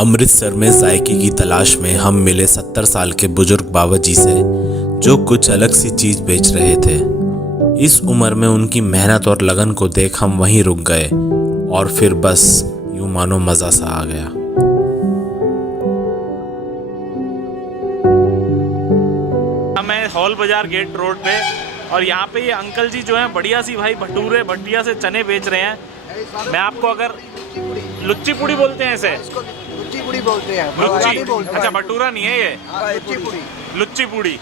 अमृतसर में जायके की तलाश में हम मिले 70 साल के बुजुर्ग बाबा जी से, जो कुछ अलग सी चीज बेच रहे थे। इस उम्र में उनकी मेहनत और लगन को देख हम वहीं रुक गए और फिर बस यूं मानो मजा सा आ गया। मैं हॉल बाजार गेट रोड पे और यहाँ पे ये अंकल जी जो हैं बढ़िया सी भाई भटूरे बढ़िया से चने बेच रहे हैं। मैं आपको अगर लुच्ची पूड़ी बोलते हैं इसे, लुच्ची पूड़ी बोलते हैं, लुच्ची। अच्छा, भटूरा नहीं है ये, लुच्ची पूड़ी।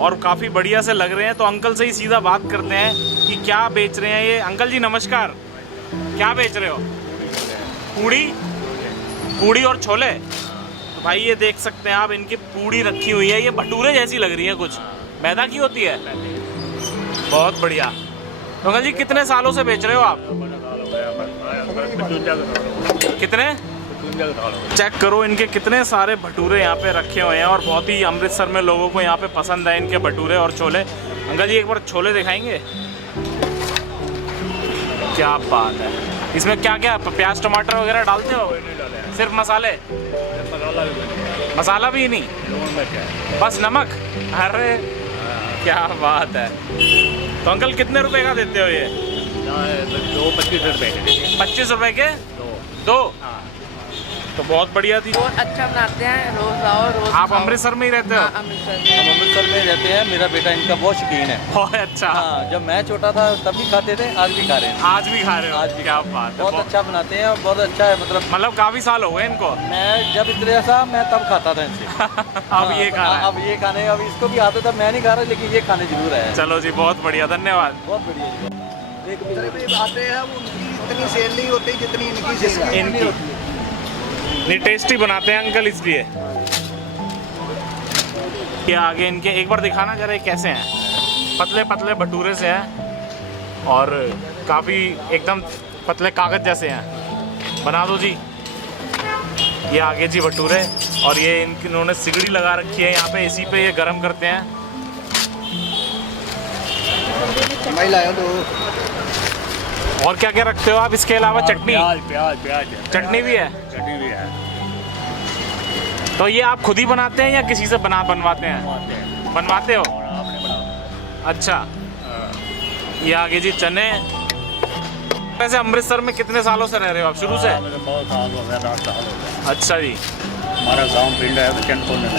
और काफी बढ़िया से लग रहे हैं। तो अंकल से ही सीधा बात करते हैं कि क्या बेच रहे हैं ये। अंकल जी नमस्कार, क्या बेच रहे हो? पूड़ी, पूड़ी और छोले। तो भाई ये देख सकते हैं आप, इनकी पूड़ी रखी हुई है, ये भटूरे जैसी लग रही है, कुछ मैदा की होती है। बहुत बढ़िया। तो अंकल जी कितने सालों से बेच रहे हो आप? कितने? चेक करो इनके कितने सारे भटूरे यहाँ पे रखे हुए हैं और बहुत ही अमृतसर में लोगों को यहाँ पे पसंद है इनके भटूरे और छोले। अंकल जी एक बार छोले दिखाएंगे? क्या बात है। इसमें क्या क्या प्याज टमाटर वगैरह डालते हो? सिर्फ मसाले? मसाला भी नहीं, बस नमक। अरे क्या बात है। तो अंकल कितने रुपए का देते हो ये? 25 रुपए के। 25 रुपए के दो? तो बहुत बढ़िया थी। बहुत अच्छा बनाते हैं, रोज आओ रोज। आप अमृतसर में ही रहते हो? अमृतसर हम अमृतसर में रहते हैं। मेरा बेटा इनका बहुत शौकीन है। बहुत अच्छा। हाँ, जब मैं छोटा था तब भी खाते थे, आज भी खा रहे हैं। आज भी खा रहे हो? आज भी। क्या बात है। बहुत अच्छा बनाते हैं और बहुत अच्छा है। मतलब काफी साल हो गए इनको? मैं जब इतने सा मैं तब खाता था इनसे। अब ये खा रहा है? अब ये खाने, अब इसको भी आते था, मैं नहीं खा रहा लेकिन ये खाने जरूर है। चलो जी, बहुत बढ़िया, धन्यवाद। बहुत बढ़िया जी। आते हैं उनकी इतनी सेल नहीं होती जितनी इनकी सेल है। इनकी नहीं, टेस्टी बनाते हैं अंकल इसलिए। ये आगे इनके एक बार दिखाना जरा, ये कैसे हैं। पतले पतले भटूरे से हैं और काफ़ी एकदम पतले कागज जैसे हैं। बना दो जी। ये आगे जी भटूरे और ये इन्होंने सिगड़ी लगा रखी है यहाँ पे, इसी पे ये गरम करते हैं। और क्या क्या रखते हो आप इसके अलावा? चटनी? प्याज चटनी भी है? चटनी भी है। तो ये आप खुद ही बनाते हैं या किसी से बनवाते हैं? बनवाते हो? अच्छा। ये आगे जी चने। वैसे अमृतसर में कितने सालों से रह रहे हो आप? शुरू से? बहुत साल हो गया, 8 साल हो गया। अच्छा जी। हमारा गांव पिंड है चंदपुर में।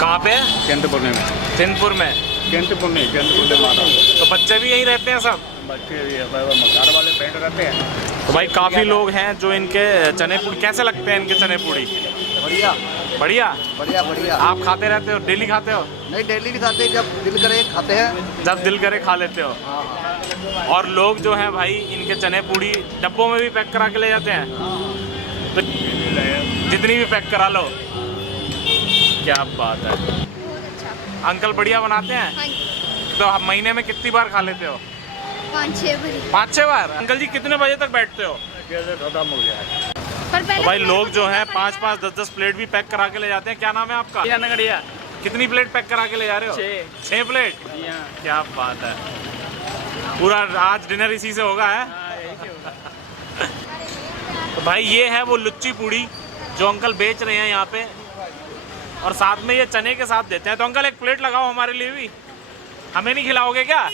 कहाँ पे? चंदपुर में। चिंतपुर में? चंदपुर में माता। तो बच्चे भी यहीं रहते हैं सब? बच्चे भी मकान वाले पेंट रहते हैं। तो भाई काफ़ी लोग हैं जो इनके चने पूड़ी, कैसे लगते हैं इनके चने पूड़ी? बढ़िया बढ़िया। बढ़िया बढ़िया। आप खाते रहते हो? डेली खाते हो? नहीं, डेली नहीं खाते, जब दिल करे खाते हैं। जब दिल करे खा लेते हो? और लोग जो हैं भाई इनके चने पूड़ी डब्बों में भी पैक करा के ले जाते हैं? तो जितनी भी पैक करा लो। क्या बात है। अंकल बढ़िया बनाते हैं? हाँ जी। तो आप महीने में कितनी बार खा लेते हो? 5-6 बार। अंकल जी कितने बजे तक बैठते हो? खत्म हो गया है। तो भाई लोग जो हैं 5-5, 10-10 प्लेट भी पैक करा के ले जाते हैं। क्या नाम है आपका? नगड़िया। कितनी प्लेट पैक करा के ले जा रहे हो? 6 प्लेट? क्या बात है। पूरा आज डिनर इसी से होगा है? तो भाई ये है वो लुच्ची पूड़ी जो अंकल बेच रहे हैं यहाँ पे, और साथ में ये चने के साथ देते हैं। तो अंकल एक प्लेट लगाओ हमारे लिए भी। हमें नहीं खिलाओगे क्या?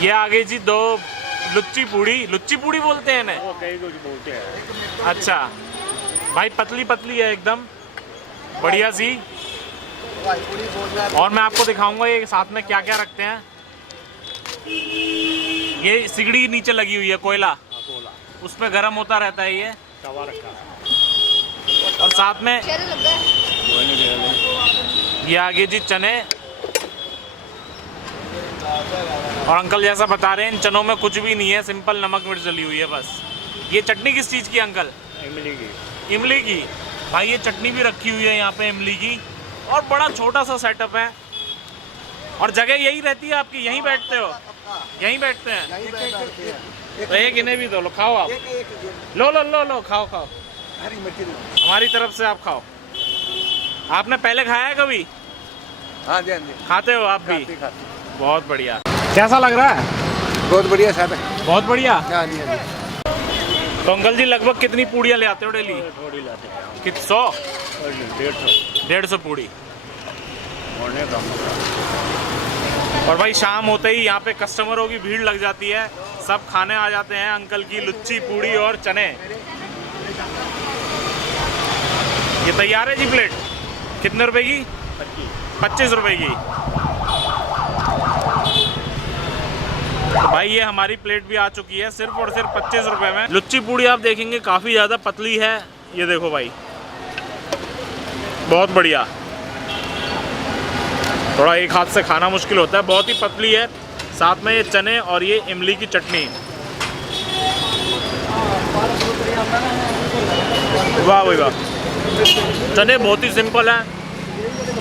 ये आगे जी 2 लुच्ची पूड़ी बोलते हैं इन्हें? कई कुछ बोलते हैं। अच्छा भाई, पतली पतली है एकदम, बढ़िया सी। और मैं आपको दिखाऊंगा ये साथ में क्या क्या रखते हैं। ये सिगड़ी नीचे लगी हुई है, कोयला, उसमें गर्म होता रहता है ये। तवा रखा है। और साथ में ये आगे जी चने। और अंकल जैसा बता रहे हैं इन चनों में कुछ भी नहीं है, सिंपल नमक मिर्च डली हुई है बस। ये चटनी किस चीज़ की अंकल? इमली की। इमली की। भाई ये चटनी भी रखी हुई है यहाँ पे इमली की, और बड़ा छोटा सा सेटअप है। और जगह यही रहती है आपकी? यहीं बैठते हो? यहीं बैठते हैं? तो एक इन्हें भी दो, लो खाओ आप। लो लो लो लो, खाओ खाओ, हमारी तरफ से आप खाओ। आपने पहले खाया है कभी? हाँ जी, हाँ जी। खाते हो आप भी? खाते। बहुत बढ़िया। कैसा लग रहा है? बहुत बढ़िया साहब। बहुत बढ़िया। हाँ जी, हाँ जी। तो अंकल जी लगभग कितनी पूड़ियाँ ले आते हो डेली? थोड़ी लाते हैं, 100 150 150 पूड़ी। होने का और भाई शाम होते ही यहाँ पे कस्टमरों की भीड़ लग जाती है, सब खाने आ जाते हैं अंकल की लुच्ची पूड़ी और चने। ये तैयार है जी प्लेट, कितने रुपए की? 25 रुपए की। तो भाई ये हमारी प्लेट भी आ चुकी है सिर्फ और सिर्फ 25 रुपए में। लुच्ची पूड़ी आप देखेंगे काफ़ी ज़्यादा पतली है, ये देखो भाई, बहुत बढ़िया। थोड़ा एक हाथ से खाना मुश्किल होता है, बहुत ही पतली है। साथ में ये चने और ये इमली की चटनी, वाह भाई वाह। चने बहुत ही सिंपल है,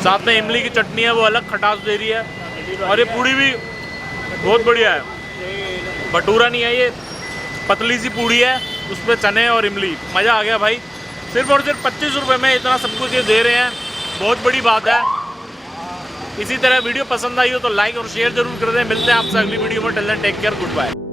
साथ में इमली की चटनी है, वो अलग खटास दे रही है। और ये पूड़ी भी बहुत बढ़िया है, भटूरा नहीं है, ये पतली सी पूड़ी है, उस पर चने और इमली। मज़ा आ गया भाई। सिर्फ और सिर्फ 25 रुपये में इतना सब कुछ ये दे रहे हैं, बहुत बड़ी बात है। इसी तरह वीडियो पसंद आई हो तो लाइक और शेयर जरूर कर दें। मिलते हैं आपसे अगली वीडियो में। Till then take care, good bye.